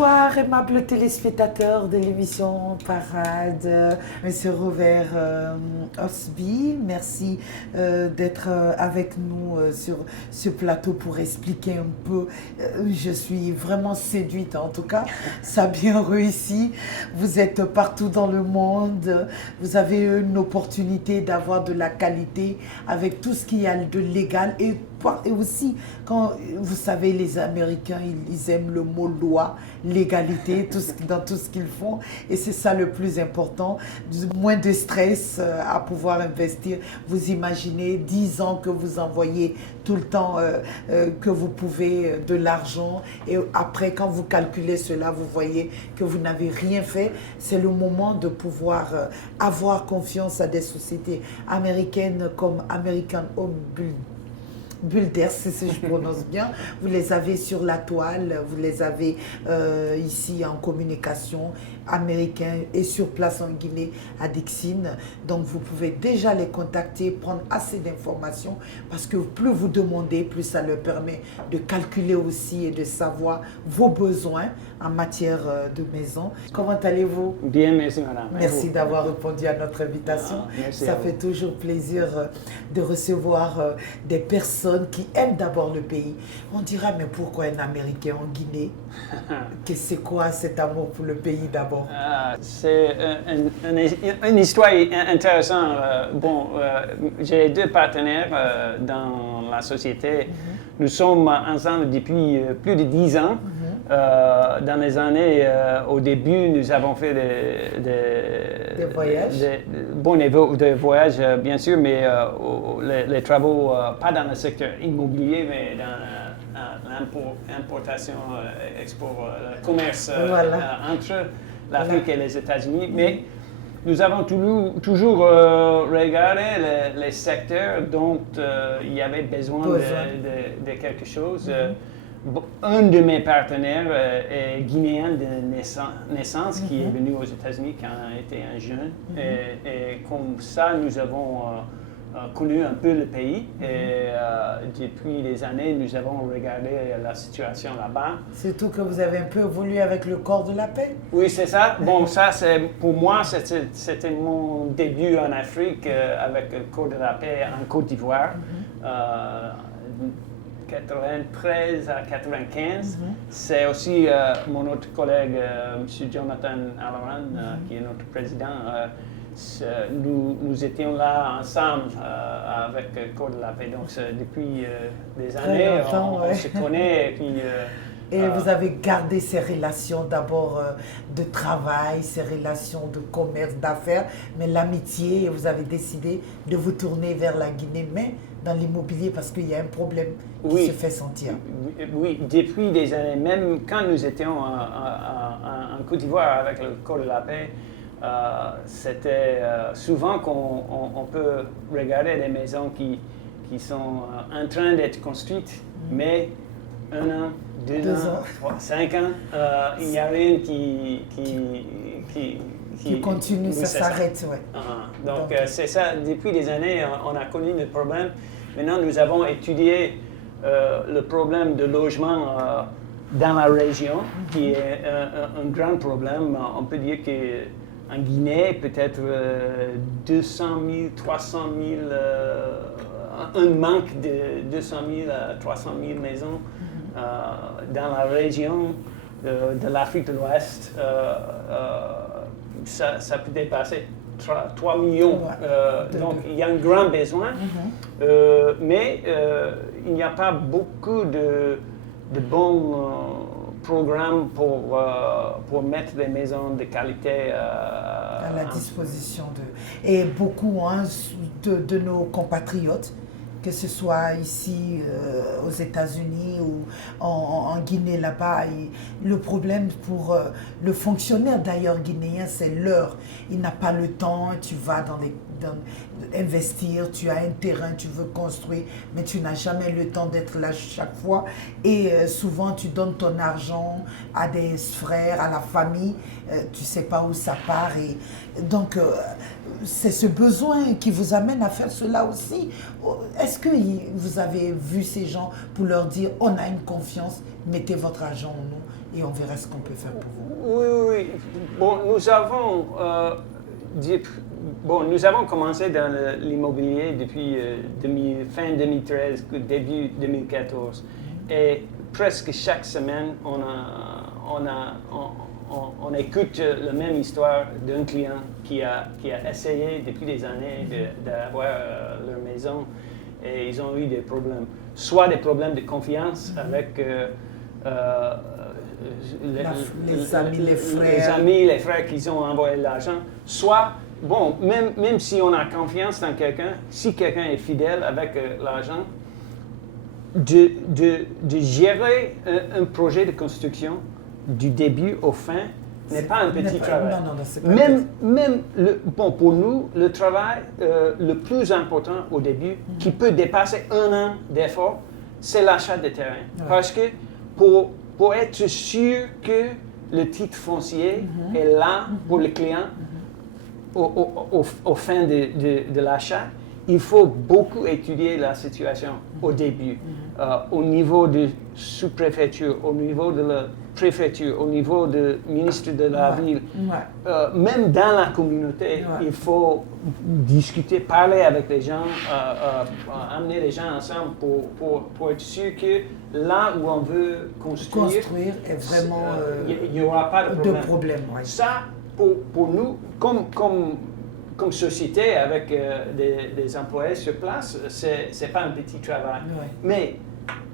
Bonsoir, aimables téléspectateurs de l'émission Parade. Monsieur Robert Osby, merci d'être avec nous sur ce plateau pour expliquer un peu. Je suis vraiment séduite, en tout cas. Ça a bien réussi. Vous êtes partout dans le monde. Vous avez une opportunité d'avoir de la qualité avec tout ce qu'il y a de légal et aussi, quand vous savez, les Américains, ils aiment le mot loi, légalité, dans tout ce qu'ils font. Et c'est ça le plus important. Moins de stress à pouvoir investir. Vous imaginez 10 ans que vous envoyez tout le temps que vous pouvez de l'argent. Et après, quand vous calculez cela, vous voyez que vous n'avez rien fait. C'est le moment de pouvoir avoir confiance à des sociétés américaines comme American Home Builders, si je prononce bien. Vous les avez sur la toile, vous les avez ici en communication américain et sur place en Guinée à Dixine. Donc vous pouvez déjà les contacter, prendre assez d'informations parce que plus vous demandez, plus ça leur permet de calculer aussi et de savoir vos besoins en matière de maison. Comment allez-vous? Bien, merci madame. Merci d'avoir répondu à notre invitation. Ça fait toujours plaisir de recevoir des personnes qui aiment d'abord le pays. On dira, mais pourquoi un Américain en Guinée? C'est quoi cet amour pour le pays d'abord? C'est une histoire intéressante. J'ai deux partenaires dans la société. Nous sommes ensemble depuis plus de 10 ans. Dans les années, au début, nous avons fait des voyages. Bon niveau de voyage, bien sûr, mais les travaux, pas dans le secteur immobilier, mais dans l'importation, export, le commerce entre l'Afrique et les États-Unis. Mais nous avons toujours regardé les secteurs dont il y avait besoin de quelque chose. Un de mes partenaires est guinéen de naissance qui est venu aux États-Unis quand il était un jeune. Et comme ça, nous avons connu un peu le pays. Et depuis des années, nous avons regardé la situation là-bas. Surtout que vous avez un peu évolué avec le corps de la paix. Oui, c'est ça. Bon, ça, pour moi, c'était mon début en Afrique avec le corps de la paix en Côte d'Ivoire. 93 à 95. C'est aussi mon autre collègue, M. Jonathan Alaran, qui est notre président. Nous étions là ensemble avec Corps de la Paix. Donc, depuis des années, on se connaît. Et puis, et vous avez gardé ces relations d'abord de travail, ces relations de commerce, d'affaires, mais l'amitié, et vous avez décidé de vous tourner vers la Guinée, mais dans l'immobilier parce qu'il y a un problème qui se fait sentir. Oui, depuis des années, même quand nous étions en Côte d'Ivoire avec le Corps de la Paix, c'était souvent qu'on peut regarder des maisons qui sont en train d'être construites, mais 1 an, 2 ans, 3, 5 ans, il n'y a rien qui continue, ça s'arrête. Ouais. Donc c'est ça, depuis des années, on a connu le problème. Maintenant, nous avons étudié le problème de logement dans la région, qui est un grand problème. On peut dire qu'en Guinée, peut-être 200 000, 300 000, un manque de 200 000 à 300 000 maisons dans la région de l'Afrique de l'Ouest. Ça peut dépasser 3 millions. Donc, il y a un grand besoin, mais il n'y a pas beaucoup de bons programmes pour mettre des maisons de qualité à la disposition Et beaucoup de nos compatriotes, que ce soit ici aux États-Unis ou en Guinée là-bas. Le problème pour le fonctionnaire d'ailleurs guinéen, c'est l'heure. Il n'a pas le temps, tu vas investir, tu as un terrain, tu veux construire, mais tu n'as jamais le temps d'être là chaque fois. Et souvent, tu donnes ton argent à des frères, à la famille, tu ne sais pas où ça part. Et donc, c'est ce besoin qui vous amène à faire cela aussi. Est-ce que vous avez vu ces gens pour leur dire, on a une confiance, mettez votre argent en nous et on verra ce qu'on peut faire pour vous. Oui, oui, oui. Bon, nous avons commencé dans l'immobilier depuis fin 2013, début 2014. Et presque chaque semaine, on écoute la même histoire d'un client qui a essayé depuis des années d'avoir leur maison et ils ont eu des problèmes. Soit des problèmes de confiance avec les amis, les frères. Les amis, les frères qui ont envoyé l'argent. Soit, bon, même si on a confiance dans quelqu'un, si quelqu'un est fidèle avec l'argent, de gérer un projet de construction du début au fin n'est pas un petit travail. Non, c'est pas Pour nous, le travail le plus important au début, qui peut dépasser 1 an d'effort, c'est l'achat de terrain. Ouais. Parce que pour être sûr que le titre foncier est là pour le client au fin de l'achat, il faut beaucoup étudier la situation au début, au niveau de sous-préfecture, au niveau de la préfecture, au niveau du ministre de la ville. Même dans la communauté, il faut discuter, parler avec les gens, amener les gens ensemble pour être sûr que là où on veut construire est vraiment il n'y aura pas de problème. Ça, pour nous, comme société avec des employés sur place, c'est pas un petit travail. Mais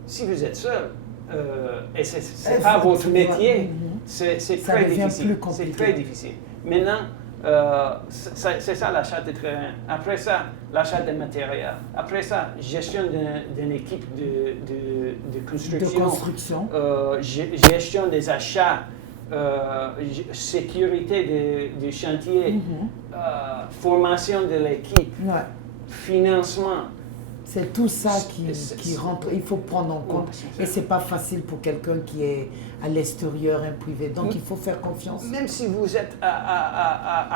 si vous êtes seul et c'est pas votre métier, c'est très difficile. C'est très difficile. Maintenant, c'est ça l'achat de terrain. Après ça, l'achat de matériel. Après ça, gestion d'une équipe de construction. Gestion des achats. Sécurité du chantier, formation de l'équipe, financement. C'est tout ça qui rentre, il faut prendre en compte. Et c'est pas facile pour quelqu'un qui est à l'extérieur, un privé. Donc il faut faire confiance. Même si vous êtes à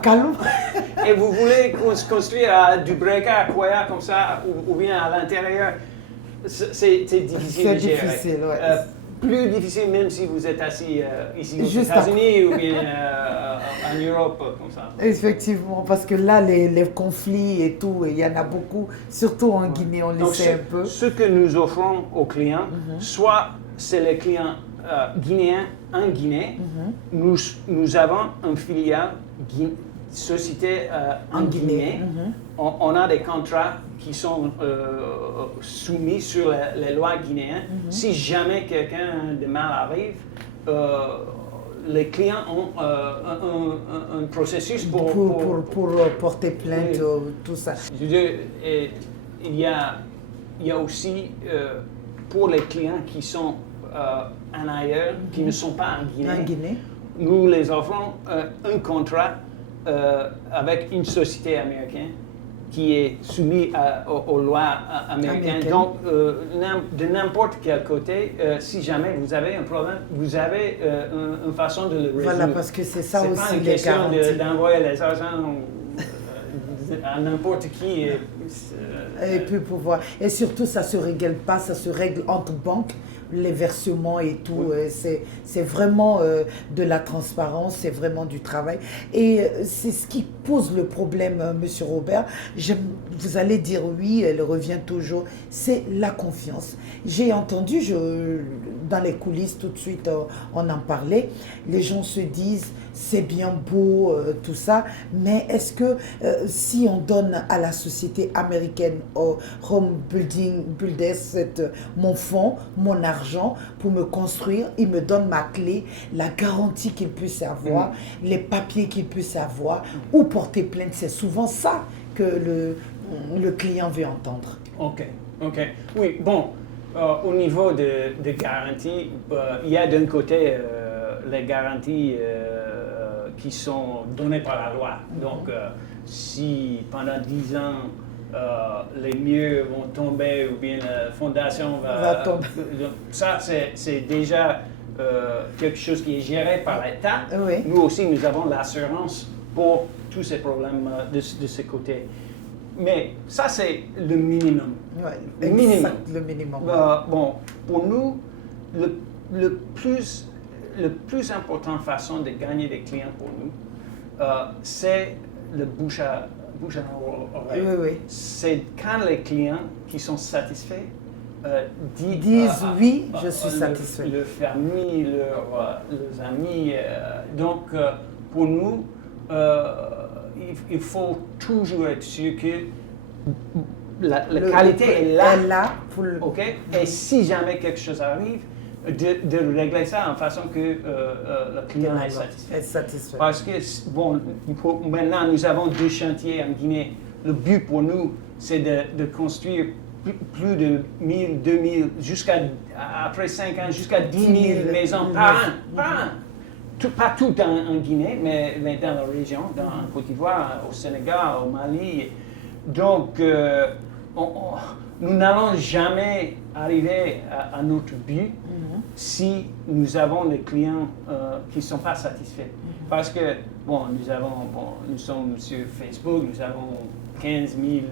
Kaloum, et vous voulez construire du break à Koya comme ça, ou bien à l'intérieur, c'est difficile de gérer. C'est difficile, plus difficile même si vous êtes assis ici aux États-Unis ou bien en Europe, comme ça. Effectivement, parce que là, les conflits et tout, il y en a beaucoup, surtout en Guinée, on le sait un peu. Ce que nous offrons aux clients, soit c'est les clients guinéens en Guinée, nous avons une filiale société en Guinée. On a des contrats qui sont soumis sur les lois guinéennes. Si jamais quelqu'un de mal arrive, les clients ont un processus pour porter plainte, tout ça. Je veux dire, il y a aussi pour les clients qui sont en ailleurs, qui ne sont pas en Guinée, nous les offrons un contrat avec une société américaine qui est soumise aux lois américaines. Donc, de n'importe quel côté, si jamais vous avez un problème, vous avez une façon de le résoudre. Voilà, parce que c'est ça aussi les garanties. C'est pas une question d'envoyer les argents à n'importe qui. Et puis pouvoir. Et surtout, ça ne se règle pas, ça se règle entre banques. Les versements et tout, c'est vraiment de la transparence, c'est vraiment du travail. Et c'est ce qui pose le problème, Monsieur Robert. Vous allez dire oui, elle revient toujours, c'est la confiance. J'ai entendu, dans les coulisses, tout de suite, on en parlait, les gens se disent, c'est bien beau, tout ça, mais est-ce que si on donne à la société américaine, au Home Builders, mon fonds, mon argent pour me construire, il me donne ma clé, la garantie qu'il puisse avoir, les papiers qu'il puisse avoir, ou porter plainte, c'est souvent ça que le client veut entendre. Ok. Oui, bon, au niveau de garantie, il y a d'un côté les garanties qui sont données par la loi. Donc, si pendant 10 ans, les murs vont tomber ou bien la fondation va tomber, ça c'est déjà quelque chose qui est géré par l'État. Oui. Nous aussi, nous avons l'assurance pour tous ces problèmes de ce côté. Mais ça, c'est le minimum. Ouais, le minimum. Le minimum. Bon, pour nous, le plus importante façon de gagner des clients pour nous, c'est le bouche à oreille. Oui, oui. C'est quand les clients qui sont satisfaits disent oui, je suis satisfait. Leur famille, leurs amis. Donc, pour nous, il faut toujours être sûr que la qualité est là. OK? Et si jamais quelque chose arrive, de régler ça en façon que le client est satisfait. Parce que, bon, maintenant, nous avons 2 chantiers en Guinée. Le but pour nous, c'est de construire plus de 1000, 2000, après 5 ans, jusqu'à 10 000 maisons par an. Pas tout en Guinée, mais dans la région, en Côte d'Ivoire, au Sénégal, au Mali. Donc, nous n'allons jamais arriver à notre but si nous avons des clients qui ne sont pas satisfaits. Parce que, nous sommes sur Facebook, nous avons 15 000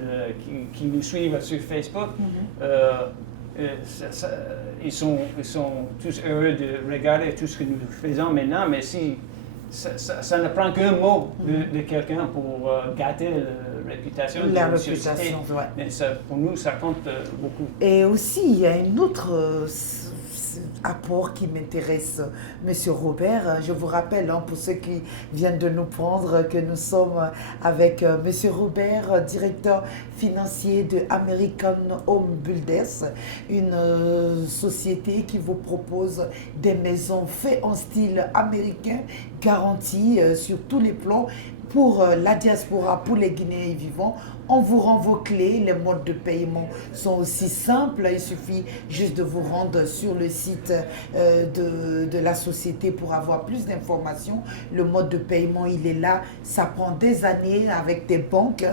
qui nous suivent sur Facebook. Ils sont tous heureux de regarder tout ce que nous faisons maintenant, mais si ça ne prend qu'un mot de quelqu'un pour gâter la réputation de la société. Ouais. Mais pour nous, ça compte beaucoup. Et aussi, il y a un autre apport qui m'intéresse, Monsieur Robert. Je vous rappelle, pour ceux qui viennent de nous prendre, que nous sommes avec Monsieur Robert, directeur financier de American Home Builders, une société qui vous propose des maisons faites en style américain, garanties sur tous les plans. Pour la diaspora, pour les Guinéens vivants, on vous rend vos clés. Les modes de paiement sont aussi simples. Il suffit juste de vous rendre sur le site de la société pour avoir plus d'informations. Le mode de paiement, il est là. Ça prend des années avec des banques.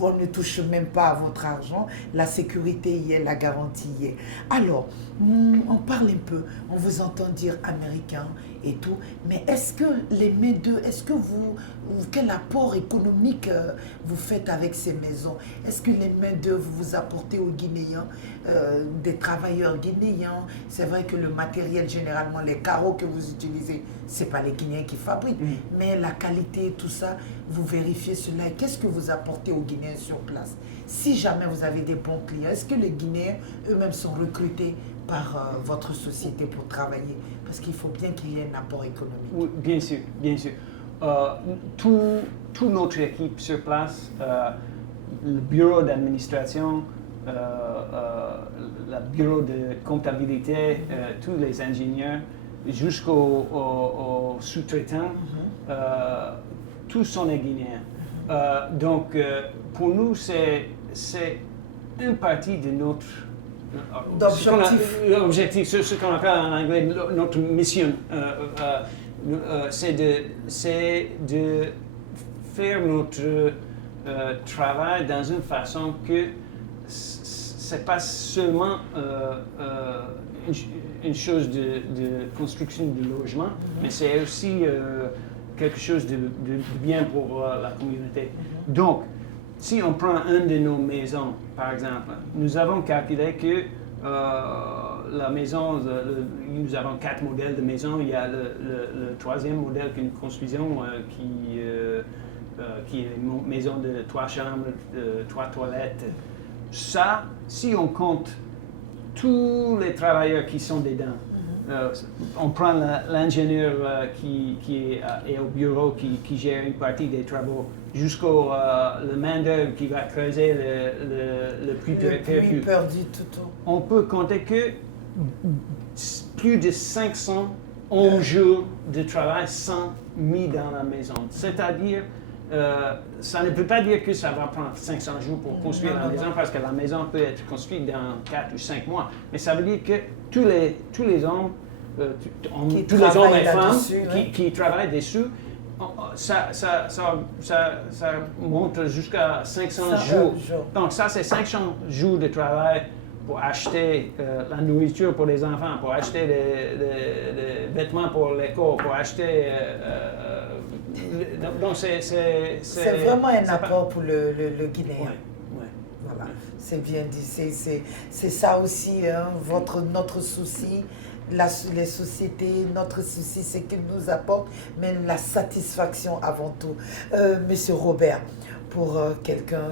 On ne touche même pas à votre argent. La sécurité y est, la garantie y est. Alors, on parle un peu. On vous entend dire américain et tout. Mais est-ce que les main-d'œuvre, quel apport économique vous faites avec ces maisons? Est-ce que les main-d'œuvre vous apportez aux Guinéens, des travailleurs guinéens? C'est vrai que le matériel, généralement, les carreaux que vous utilisez, ce n'est pas les Guinéens qui fabriquent. Mais la qualité, tout ça, vous vérifiez cela. Et qu'est-ce que vous apportez aux Guinéens sur place? Si jamais vous avez des bons clients, est-ce que les Guinéens eux-mêmes sont recrutés par votre société pour travailler? Parce qu'il faut bien qu'il y ait un apport économique. Oui, bien sûr, bien sûr. Toute notre équipe sur place, le bureau d'administration, le bureau de comptabilité, tous les ingénieurs, jusqu'aux sous-traitants, tous sont des Guinéens. Donc, pour nous, c'est une partie de notre objectif, ce qu'on appelle en anglais notre mission. C'est de faire notre travail dans une façon que c'est pas seulement une chose de construction de logement, mais c'est aussi quelque chose de bien pour la communauté. Donc, si on prend une de nos maisons, par exemple, nous avons calculé que la maison, nous avons 4 modèles de maisons. Il y a le 3e modèle que nous construisons qui est une maison de 3 chambres, 3 toilettes. Ça, si on compte tous les travailleurs qui sont dedans, on prend l'ingénieur qui est au bureau, qui gère une partie des travaux, jusqu'au le main-d'œuvre qui va creuser le puits perdu. On peut compter que plus de 511 jours de travail sont mis dans la maison. C'est-à-dire, ça ne peut pas dire que ça va prendre 500 jours pour construire la maison, parce que la maison peut être construite dans 4 ou 5 mois. Mais ça veut dire que tous les hommes, tous les hommes et femmes qui travaillent dessus, ça monte jusqu'à 500 jours. Donc ça, c'est 500 jours de travail pour acheter la nourriture pour les enfants, pour acheter des vêtements pour l'école, pour acheter... donc c'est vraiment un apport pour le Guinéen. Ouais. Voilà, c'est bien dit. C'est ça aussi, notre souci. les sociétés, notre souci, c'est qu'ils nous apportent, mais la satisfaction avant tout. Monsieur Robert, pour quelqu'un,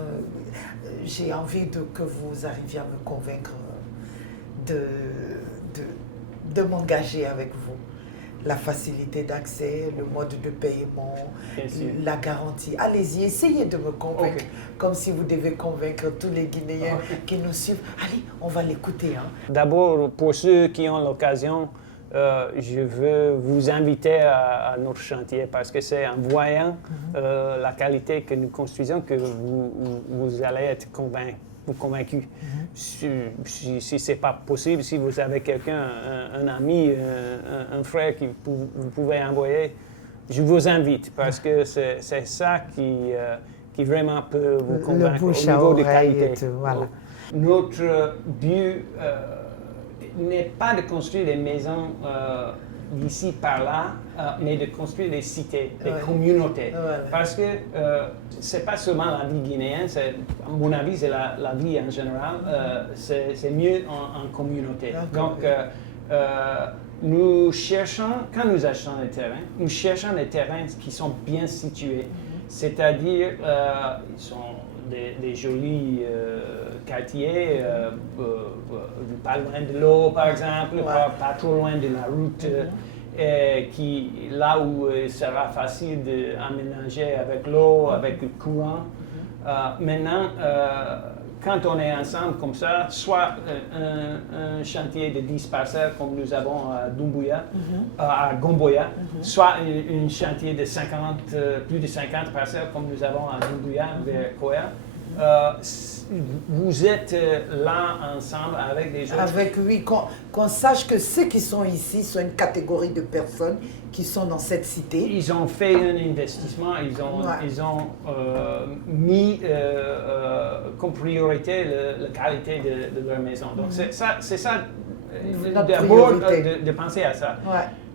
j'ai envie que vous arriviez à me convaincre de, de m'engager avec vous. La facilité d'accès, le mode de paiement, la garantie. Allez-y, essayez de me convaincre, comme si vous devez convaincre tous les Guinéens qui nous suivent. Allez, on va l'écouter. Hein. D'abord, pour ceux qui ont l'occasion, je veux vous inviter à notre chantier parce que c'est en voyant la qualité que nous construisons que vous allez être convaincu. Si ce n'est pas possible, si vous avez quelqu'un, un ami, un frère que vous pouvez envoyer, je vous invite parce que c'est ça qui vraiment peut vous convaincre au niveau de qualité. Voilà. Notre but n'est pas de construire des maisons d'ici par là, mais de construire des cités, des communautés. Voilà. Parce que ce n'est pas seulement la vie guinéenne, à mon avis, c'est la vie en général. C'est mieux en communauté. Donc, nous cherchons, quand nous achetons des terrains, nous cherchons des terrains qui sont bien situés. C'est-à-dire, ils sont des jolis quartiers, pas loin de l'eau par exemple, pas trop loin de la route, là où il sera facile d'aménager avec l'eau, avec le courant. Maintenant, quand on est ensemble comme ça, soit un chantier de 10 parcelles comme nous avons à Doumbouya, à Gomboya, soit un chantier de plus de 50 parcelles comme nous avons à Doumbouya, vers Koya. Vous êtes là ensemble avec des gens. Qu'on sache que ceux qui sont ici sont une catégorie de personnes qui sont dans cette cité. Ils ont fait un investissement, ils ont mis comme priorité la qualité de leur maison. Donc c'est ça d'abord de penser à ça.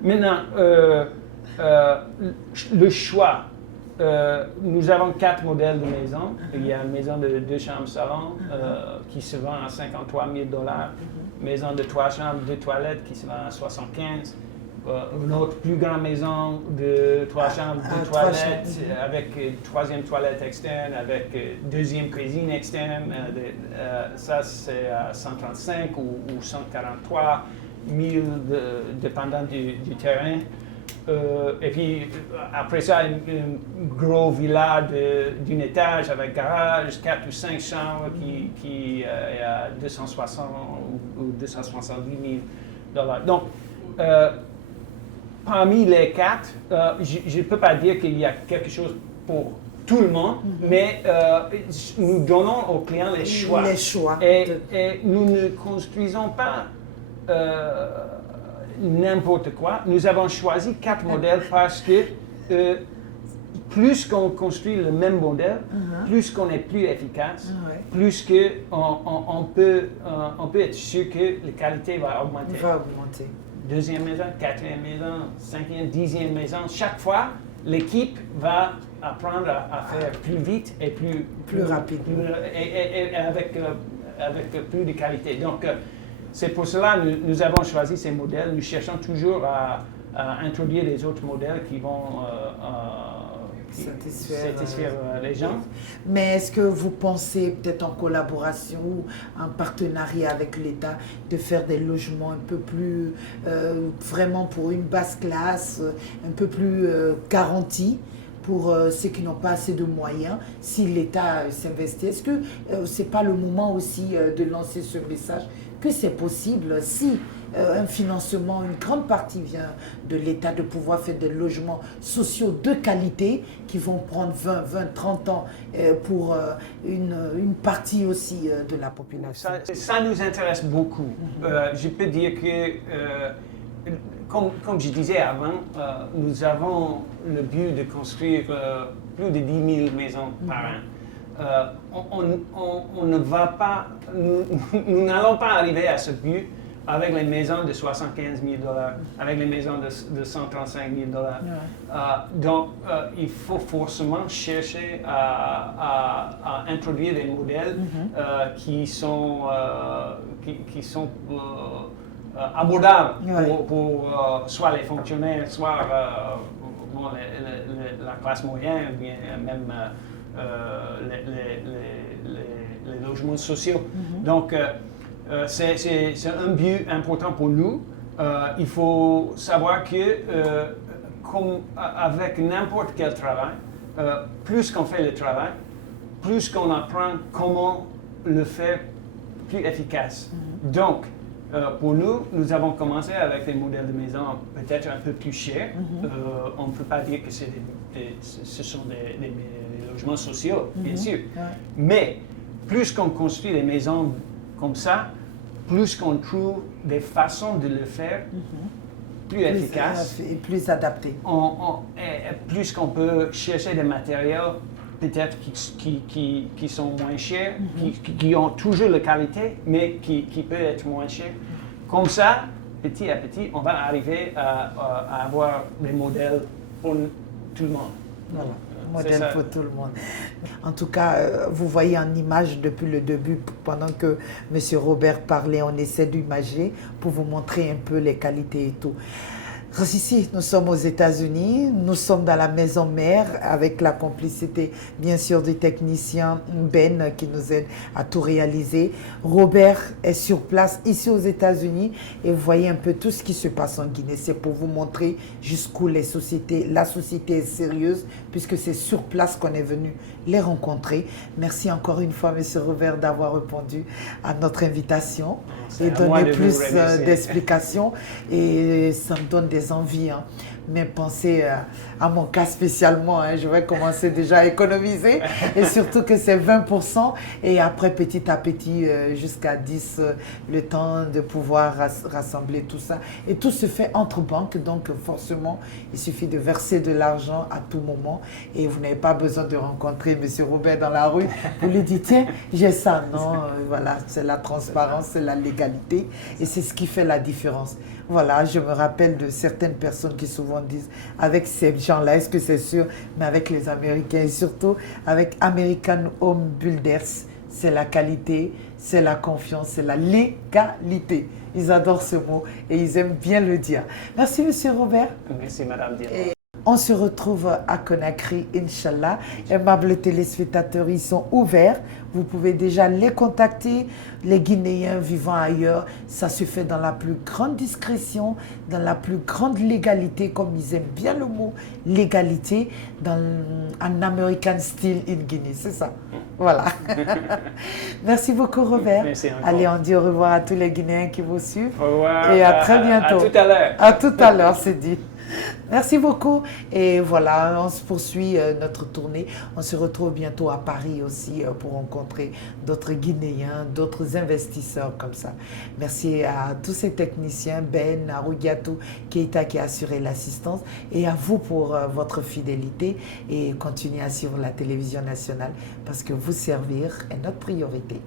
Maintenant, le choix. Nous avons 4 modèles de maisons. Il y a une maison de 2 chambres salon qui se vend à $53 000. Maison de 3 chambres, 2 toilettes qui se vend à 75. Une autre plus grande maison de 3 chambres, 2 toilettes avec 3e toilette externe, avec 2e cuisine externe. Ça c'est à 135 ou 143 000 dépendant du terrain. Et puis après ça, un gros villa d'un étage avec garage, 4 ou 5 chambres qui est à 260 ou 270 000 $. Donc, parmi les 4, je ne peux pas dire qu'il y a quelque chose pour tout le monde, mais nous donnons aux clients les choix. Et nous ne construisons pas n'importe quoi. Nous avons choisi 4 modèles parce que plus qu'on construit le même modèle, plus qu'on est plus efficace, plus qu'on peut être sûr que la qualité va augmenter. Deuxième maison, 4e maison, 5e, 10e maison. Chaque fois, l'équipe va apprendre à faire plus vite et plus rapide. Et avec plus de qualité. Donc, c'est pour cela que nous avons choisi ces modèles. Nous cherchons toujours à introduire les autres modèles qui vont satisfaire les gens. Mais est-ce que vous pensez, peut-être en collaboration ou en partenariat avec l'État, de faire des logements un peu plus, vraiment pour une basse classe, un peu plus garantis pour ceux qui n'ont pas assez de moyens, si l'État s'investit? Est-ce que ce n'est pas le moment aussi de lancer ce message que c'est possible, si un financement, une grande partie vient de l'État, de pouvoir faire des logements sociaux de qualité qui vont prendre 20, 30 ans pour une partie aussi de la population? Ça nous intéresse beaucoup. Je peux dire que, comme je disais avant, nous avons le but de construire plus de 10 000 maisons par an. On ne va pas, nous n'allons pas arriver à ce but avec les maisons de 75 000 $, avec les maisons de 135 000 $. Donc, il faut forcément chercher à introduire des modèles qui sont abordable Ouais. pour soit les fonctionnaires, soit la classe moyenne, ou bien même les logements sociaux. Donc, c'est un but important pour nous. Il faut savoir que, comme avec n'importe quel travail, plus qu'on fait le travail, plus qu'on apprend comment le faire plus efficace. Donc, pour nous, nous avons commencé avec des modèles de maison peut-être un peu plus chers. On ne peut pas dire que ce sont des logements sociaux, bien sûr. Ouais. Mais plus qu'on construit des maisons comme ça, plus qu'on trouve des façons de le faire plus efficaces. Et plus adapté. Et plus qu'on peut chercher des matériaux peut-être qui sont moins chers, qui ont toujours la qualité, mais qui peuvent être moins chers. Comme ça, petit à petit, on va arriver à avoir des modèles pour tout le monde. Voilà. C'est Modèle ça. pour tout le monde. En tout cas, vous voyez en image depuis le début, pendant que M. Robert parlait, on essaie d'imager pour vous montrer un peu les qualités et tout. Ici, nous sommes aux États-Unis, nous sommes dans la maison mère avec la complicité bien sûr du technicien Ben qui nous aide à tout réaliser. Robert est sur place ici aux États-Unis et vous voyez un peu tout ce qui se passe en Guinée. C'est pour vous montrer jusqu'où la société est sérieuse puisque c'est sur place qu'on est venu les rencontrer. Merci encore une fois, M. Robert, d'avoir répondu à notre invitation et donné plus d'explications. Et ça me donne des envies. Hein. Mais pensez à mon cas spécialement. Hein. Je vais commencer déjà à économiser. Et surtout que c'est 20%. Et après, petit à petit, jusqu'à 10, le temps de pouvoir rassembler tout ça. Et tout se fait entre banques. Donc, forcément, il suffit de verser de l'argent à tout moment. Et vous n'avez pas besoin de rencontrer M. Robert dans la rue. Vous lui dites, tiens, j'ai ça. Non, voilà, c'est la transparence, c'est la légalité. Et c'est ce qui fait la différence. Voilà, je me rappelle de certaines personnes qui souvent disent, avec ces gens-là, est-ce que c'est sûr? Mais avec les Américains et surtout avec American Home Builders, c'est la qualité, c'est la confiance, c'est la légalité. Ils adorent ce mot et ils aiment bien le dire. Merci, M. Robert. Merci, Madame Diallo. On se retrouve à Conakry, Inch'Allah. Aimables téléspectateurs, ils sont ouverts. Vous pouvez déjà les contacter. Les Guinéens vivant ailleurs, ça se fait dans la plus grande discrétion, dans la plus grande légalité, comme ils aiment bien le mot légalité, dans un American style in Guinée. C'est ça. Voilà. Merci beaucoup, Robert. Merci encore. Allez, on dit au revoir à tous les Guinéens qui vous suivent. Au revoir. Et à très bientôt. À tout à l'heure. À tout à l'heure, c'est dit. Merci beaucoup. Et voilà, on se poursuit notre tournée. On se retrouve bientôt à Paris aussi pour rencontrer d'autres Guinéens, d'autres investisseurs comme ça. Merci à tous ces techniciens, Ben, Arougiatou, Keita qui a assuré l'assistance et à vous pour votre fidélité et continuez à suivre la télévision nationale parce que vous servir est notre priorité.